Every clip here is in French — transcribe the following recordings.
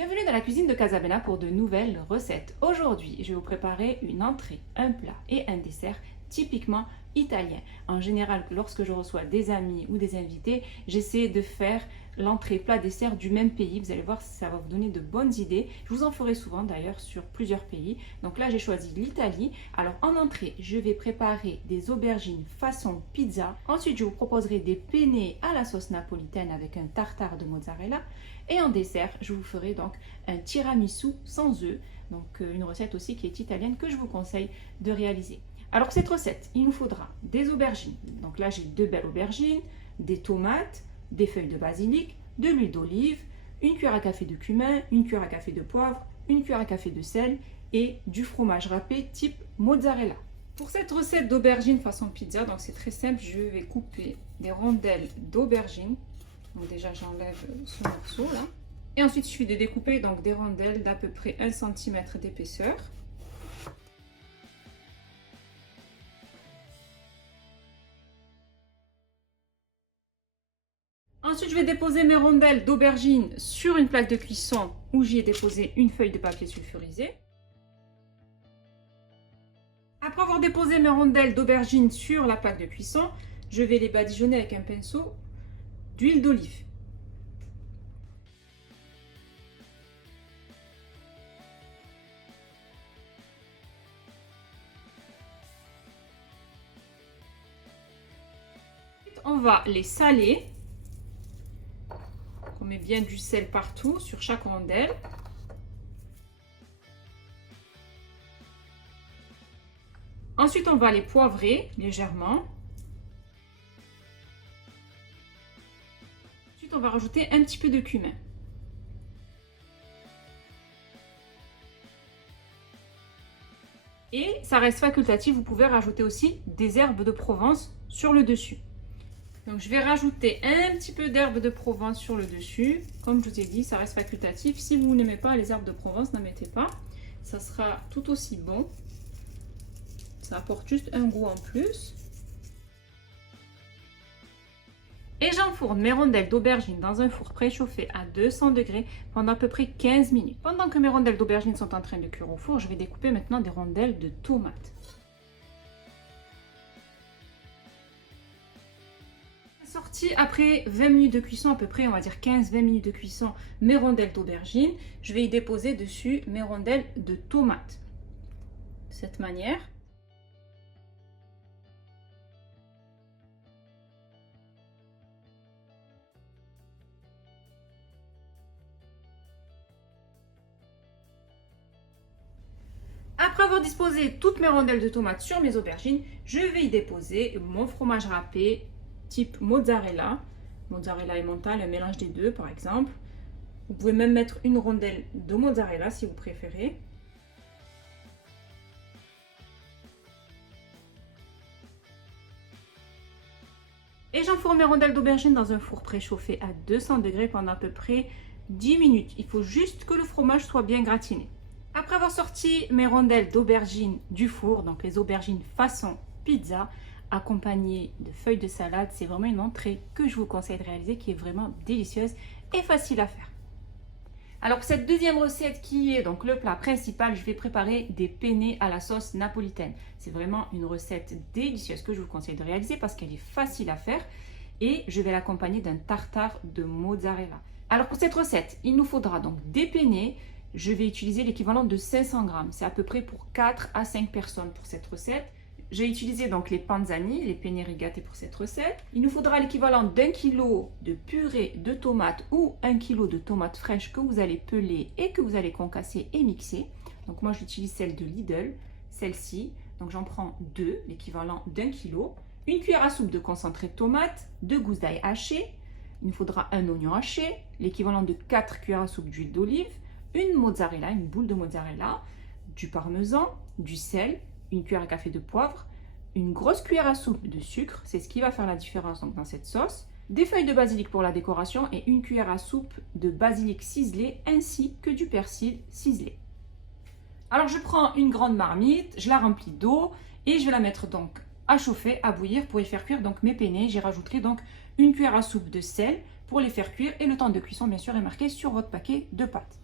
Bienvenue dans la cuisine de Casabella pour de nouvelles recettes. Aujourd'hui, je vais vous préparer une entrée, un plat et un dessert typiquement italien. En général, lorsque je reçois des amis ou des invités, j'essaie de faire l'entrée, plat, dessert du même pays. Vous allez voir, ça va vous donner de bonnes idées. Je vous en ferai souvent d'ailleurs sur plusieurs pays. Donc là, j'ai choisi l'Italie. Alors en entrée, je vais préparer des aubergines façon pizza. Ensuite, je vous proposerai des penne à la sauce napolitaine avec un tartare de mozzarella. Et en dessert, je vous ferai donc un tiramisu sans œufs. Donc une recette aussi qui est italienne que je vous conseille de réaliser. Alors pour cette recette, il nous faudra des aubergines. Donc là, j'ai deux belles aubergines, des tomates, des feuilles de basilic, de l'huile d'olive, une cuillère à café de cumin, une cuillère à café de poivre, une cuillère à café de sel et du fromage râpé type mozzarella. Pour cette recette d'aubergine façon pizza, donc c'est très simple, je vais couper des rondelles d'aubergine. Donc déjà, j'enlève ce morceau là. Et ensuite, il suffit de découper donc des rondelles d'à peu près 1 cm d'épaisseur. Ensuite, je vais déposer mes rondelles d'aubergine sur une plaque de cuisson où j'y ai déposé une feuille de papier sulfurisé. Après avoir déposé mes rondelles d'aubergine sur la plaque de cuisson, je vais les badigeonner avec un pinceau d'huile d'olive. On va les saler. On met bien du sel partout sur chaque rondelle. Ensuite, on va les poivrer légèrement. Ensuite, on va rajouter un petit peu de cumin. Et ça reste facultatif, vous pouvez rajouter aussi des herbes de Provence sur le dessus. Donc je vais rajouter un petit peu d'herbes de Provence sur le dessus. Comme je vous ai dit, ça reste facultatif. Si vous n'aimez pas les herbes de Provence, n'en mettez pas. Ça sera tout aussi bon. Ça apporte juste un goût en plus. Et j'enfourne mes rondelles d'aubergine dans un four préchauffé à 200 degrés pendant à peu près 15 minutes. Pendant que mes rondelles d'aubergine sont en train de cuire au four, je vais découper maintenant des rondelles de tomates. Sorti après 20 minutes de cuisson, à peu près, on va dire 15-20 minutes de cuisson, mes rondelles d'aubergine, je vais y déposer dessus mes rondelles de tomates. De cette manière. Après avoir disposé toutes mes rondelles de tomates sur mes aubergines, je vais y déposer mon fromage râpé type mozzarella, mozzarella emmental, un mélange des deux par exemple. Vous pouvez même mettre une rondelle de mozzarella si vous préférez. Et j'enfourne mes rondelles d'aubergine dans un four préchauffé à 200 degrés pendant à peu près 10 minutes. Il faut juste que le fromage soit bien gratiné. Après avoir sorti mes rondelles d'aubergine du four, donc les aubergines façon pizza, accompagnées de feuilles de salade, c'est vraiment une entrée que je vous conseille de réaliser qui est vraiment délicieuse et facile à faire. Alors pour cette deuxième recette qui est donc le plat principal, je vais préparer des penne à la sauce napolitaine. C'est vraiment une recette délicieuse que je vous conseille de réaliser parce qu'elle est facile à faire et je vais l'accompagner d'un tartare de mozzarella. Alors pour cette recette, il nous faudra donc des penne. Je vais utiliser l'équivalent de 500 grammes. C'est à peu près pour 4 à 5 personnes pour cette recette. J'ai utilisé donc les panzani, les penne rigate pour cette recette. Il nous faudra l'équivalent d'1 kg de purée de tomates ou 1 kg de tomates fraîches que vous allez peler et que vous allez concasser et mixer. Donc moi j'utilise celle de Lidl, celle-ci. Donc j'en prends 2, l'équivalent d'1 kg. Une cuillère à soupe de concentré de tomate, 2 gousses d'ail hachées. Il nous faudra un oignon haché, l'équivalent de 4 cuillères à soupe d'huile d'olive. Une mozzarella, une boule de mozzarella, du parmesan, du sel, une cuillère à café de poivre, une grosse cuillère à soupe de sucre, c'est ce qui va faire la différence donc, dans cette sauce, des feuilles de basilic pour la décoration et une cuillère à soupe de basilic ciselé ainsi que du persil ciselé. Alors je prends une grande marmite, je la remplis d'eau et je vais la mettre donc à chauffer, à bouillir pour y faire cuire donc mes penne. J'y rajouterai donc une cuillère à soupe de sel pour les faire cuire et le temps de cuisson bien sûr est marqué sur votre paquet de pâtes.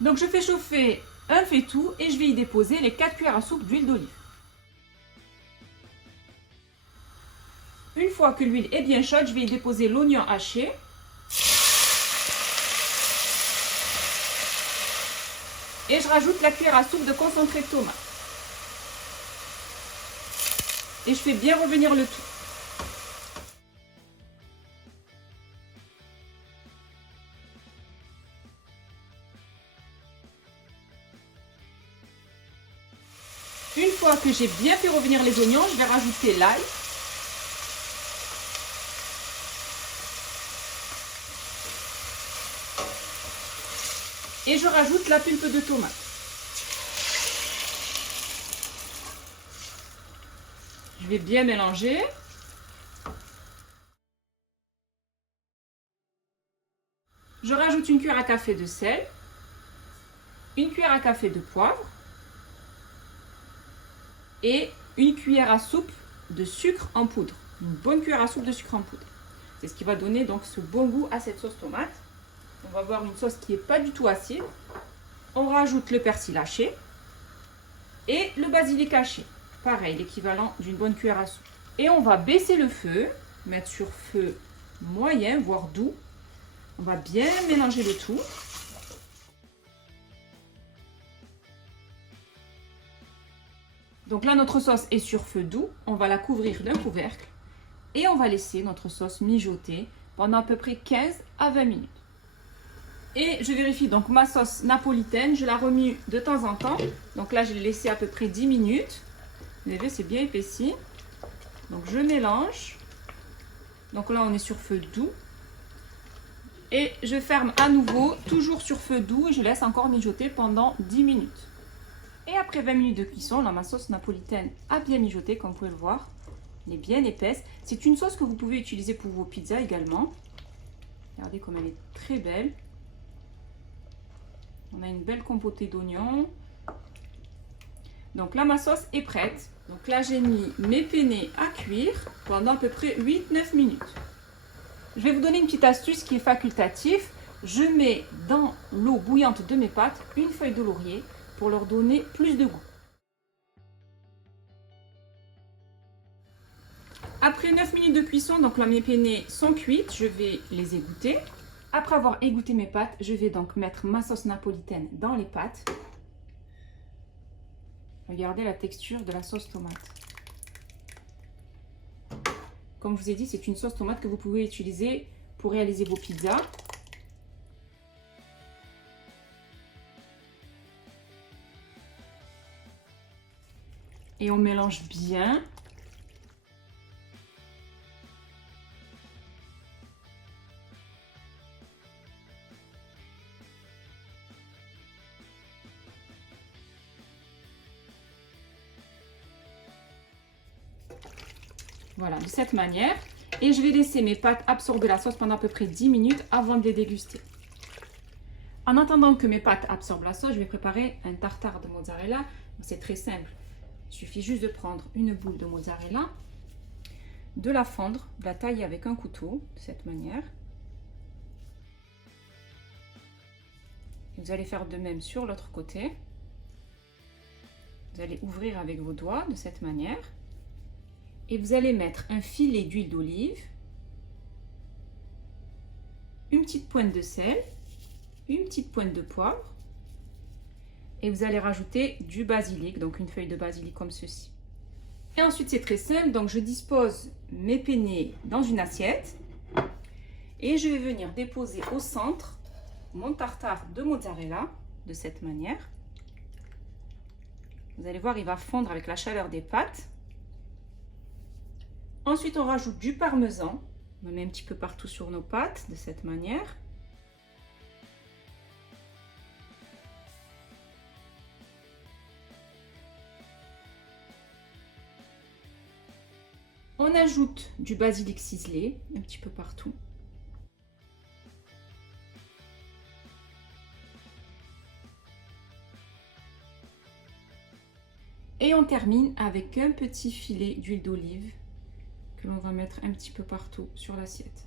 Donc je fais chauffer un faitout et je vais y déposer les 4 cuillères à soupe d'huile d'olive. Une fois que l'huile est bien chaude, je vais y déposer l'oignon haché. Et je rajoute la cuillère à soupe de concentré de tomate. Et je fais bien revenir le tout. Une fois que j'ai bien fait revenir les oignons, je vais rajouter l'ail. Et je rajoute la pulpe de tomate. Je vais bien mélanger. Je rajoute une cuillère à café de sel, une cuillère à café de poivre et une cuillère à soupe de sucre en poudre. Une bonne cuillère à soupe de sucre en poudre. C'est ce qui va donner donc ce bon goût à cette sauce tomate. On va avoir une sauce qui n'est pas du tout acide. On rajoute le persil haché et le basilic haché. Pareil, l'équivalent d'une bonne cuillère à soupe. Et on va baisser le feu, mettre sur feu moyen, voire doux. On va bien mélanger le tout. Donc là, notre sauce est sur feu doux. On va la couvrir d'un couvercle et on va laisser notre sauce mijoter pendant à peu près 15 à 20 minutes. Et je vérifie donc ma sauce napolitaine, je la remue de temps en temps. Donc là, je l'ai laissée à peu près 10 minutes. Vous avez vu, c'est bien épaissi. Donc je mélange. Donc là, on est sur feu doux. Et je ferme à nouveau, toujours sur feu doux, et je laisse encore mijoter pendant 10 minutes. Et après 20 minutes de cuisson, là, ma sauce napolitaine a bien mijoté, comme vous pouvez le voir. Elle est bien épaisse. C'est une sauce que vous pouvez utiliser pour vos pizzas également. Regardez comme elle est très belle. On a une belle compotée d'oignons. Donc là, ma sauce est prête. Donc là, j'ai mis mes penne à cuire pendant à peu près 8-9 minutes. Je vais vous donner une petite astuce qui est facultative. Je mets dans l'eau bouillante de mes pâtes une feuille de laurier pour leur donner plus de goût. Après 9 minutes de cuisson, donc là mes penne sont cuites, je vais les égoutter. Après avoir égoutté mes pâtes, je vais donc mettre ma sauce napolitaine dans les pâtes. Regardez la texture de la sauce tomate. Comme je vous ai dit, c'est une sauce tomate que vous pouvez utiliser pour réaliser vos pizzas. Et on mélange bien. Voilà, de cette manière. Et je vais laisser mes pâtes absorber la sauce pendant à peu près 10 minutes avant de les déguster. En attendant que mes pâtes absorbent la sauce, je vais préparer un tartare de mozzarella. C'est très simple. Il suffit juste de prendre une boule de mozzarella, de la fendre, de la tailler avec un couteau, de cette manière. Et vous allez faire de même sur l'autre côté. Vous allez ouvrir avec vos doigts de cette manière. Et vous allez mettre un filet d'huile d'olive, une petite pointe de sel, une petite pointe de poivre. Et vous allez rajouter du basilic, donc une feuille de basilic comme ceci. Et ensuite, c'est très simple. Donc, je dispose mes penne dans une assiette. Et je vais venir déposer au centre mon tartare de mozzarella, de cette manière. Vous allez voir, il va fondre avec la chaleur des pâtes. Ensuite, on rajoute du parmesan. On met un petit peu partout sur nos pâtes, de cette manière. On ajoute du basilic ciselé, un petit peu partout. Et on termine avec un petit filet d'huile d'olive que l'on va mettre un petit peu partout sur l'assiette.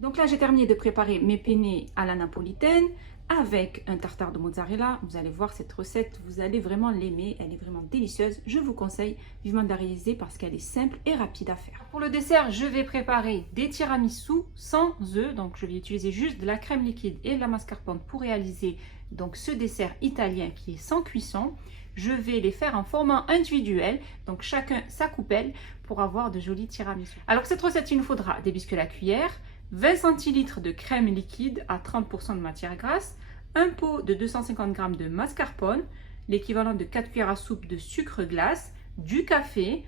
Donc là, j'ai terminé de préparer mes penne à la napolitaine avec un tartare de mozzarella. Vous allez voir cette recette, vous allez vraiment l'aimer. Elle est vraiment délicieuse. Je vous conseille vivement de la réaliser parce qu'elle est simple et rapide à faire. Pour le dessert, je vais préparer des tiramisu sans œufs. Donc, je vais utiliser juste de la crème liquide et de la mascarpone pour réaliser donc ce dessert italien qui est sans cuisson. Je vais les faire en format individuel, donc chacun sa coupelle pour avoir de jolis tiramisu. Alors, pour cette recette, il nous faudra des biscuits à la cuillère, 20 centilitres de crème liquide à 30% de matière grasse, un pot de 250 g de mascarpone, l'équivalent de 4 cuillères à soupe de sucre glace, du café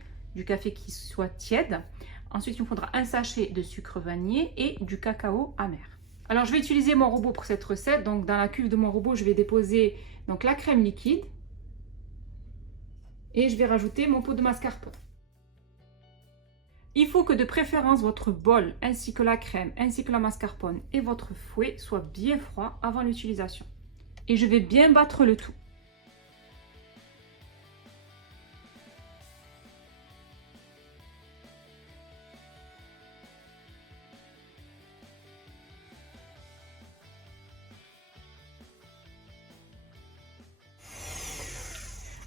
qui soit tiède. Ensuite, il nous faudra un sachet de sucre vanillé et du cacao amer. Alors, je vais utiliser mon robot pour cette recette. Donc, dans la cuve de mon robot, je vais déposer donc, la crème liquide et je vais rajouter mon pot de mascarpone. Il faut que de préférence votre bol ainsi que la crème ainsi que la mascarpone et votre fouet soient bien froids avant l'utilisation. Et je vais bien battre le tout.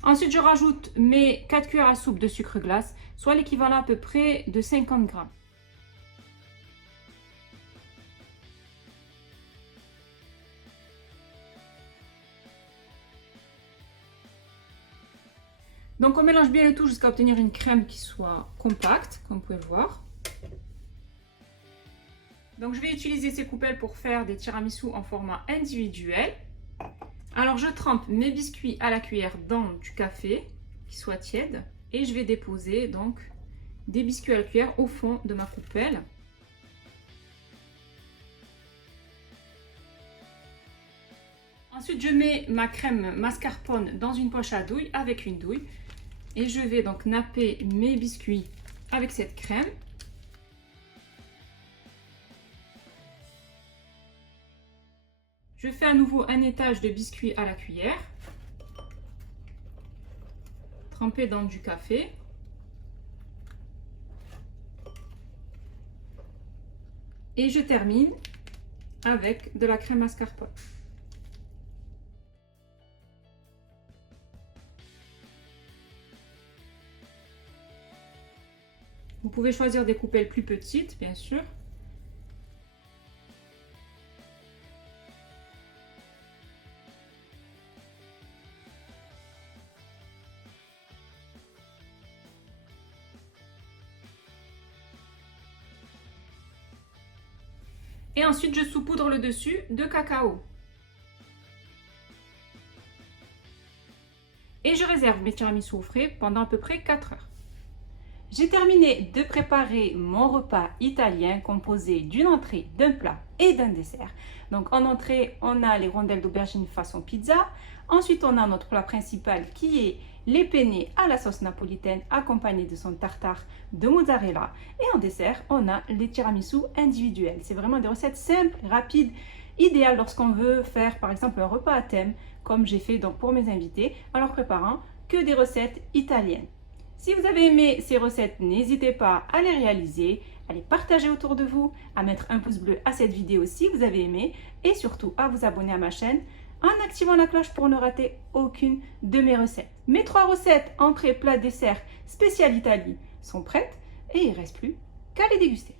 Ensuite, je rajoute mes 4 cuillères à soupe de sucre glace, soit l'équivalent à peu près de 50 g. Donc, on mélange bien le tout jusqu'à obtenir une crème qui soit compacte, comme vous pouvez le voir. Donc, je vais utiliser ces coupelles pour faire des tiramisu en format individuel. Alors, je trempe mes biscuits à la cuillère dans du café qui soit tiède et je vais déposer donc des biscuits à la cuillère au fond de ma coupelle. Ensuite, je mets ma crème mascarpone dans une poche à douille avec une douille et je vais donc napper mes biscuits avec cette crème. Je fais à nouveau un étage de biscuits à la cuillère, trempé dans du café. Et je termine avec de la crème mascarpone. Vous pouvez choisir des coupelles plus petites, bien sûr. Et ensuite, je saupoudre le dessus de cacao. Et je réserve mes tiramisu au frais pendant à peu près 4 heures. J'ai terminé de préparer mon repas italien composé d'une entrée, d'un plat et d'un dessert. Donc en entrée, on a les rondelles d'aubergine façon pizza. Ensuite, on a notre plat principal qui est les penne à la sauce napolitaine accompagné de son tartare de mozzarella. Et en dessert, on a les tiramisu individuels. C'est vraiment des recettes simples, rapides, idéales lorsqu'on veut faire par exemple un repas à thème, comme j'ai fait donc pour mes invités, en leur préparant que des recettes italiennes. Si vous avez aimé ces recettes, n'hésitez pas à les réaliser, à les partager autour de vous, à mettre un pouce bleu à cette vidéo si vous avez aimé et surtout à vous abonner à ma chaîne en activant la cloche pour ne rater aucune de mes recettes. Mes 3 recettes, entrée, plat, dessert, spécial Italie sont prêtes et il ne reste plus qu'à les déguster.